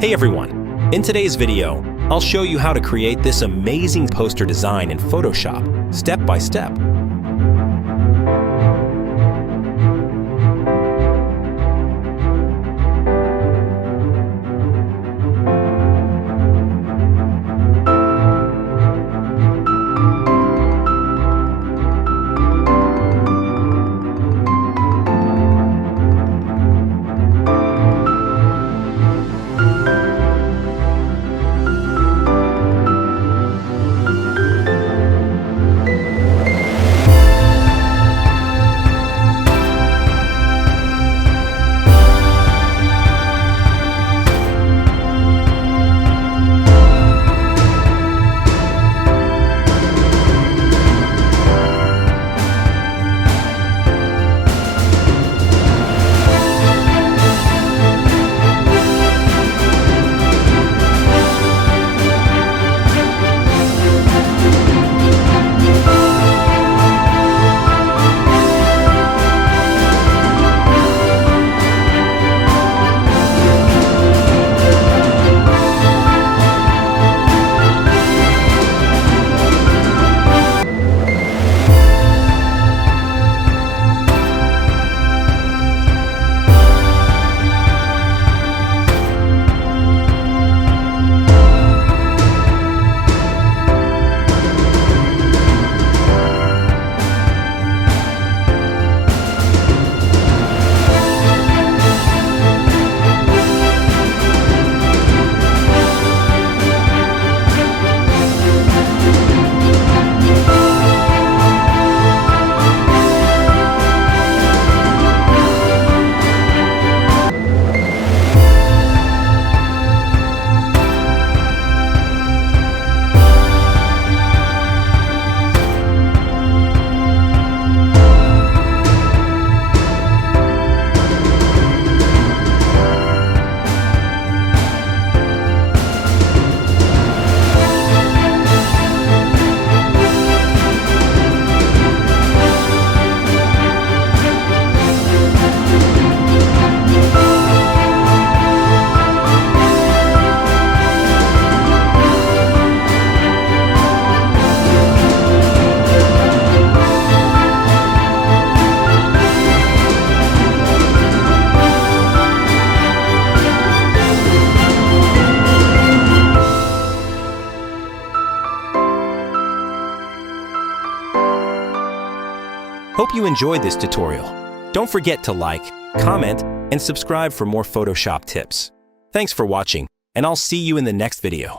Hey everyone! In today's video, I'll show you how to create this amazing poster design in Photoshop, step by step. Hope you enjoyed this tutorial. Don't forget to like, comment, and subscribe for more Photoshop tips. Thanks for watching, and I'll see you in the next video.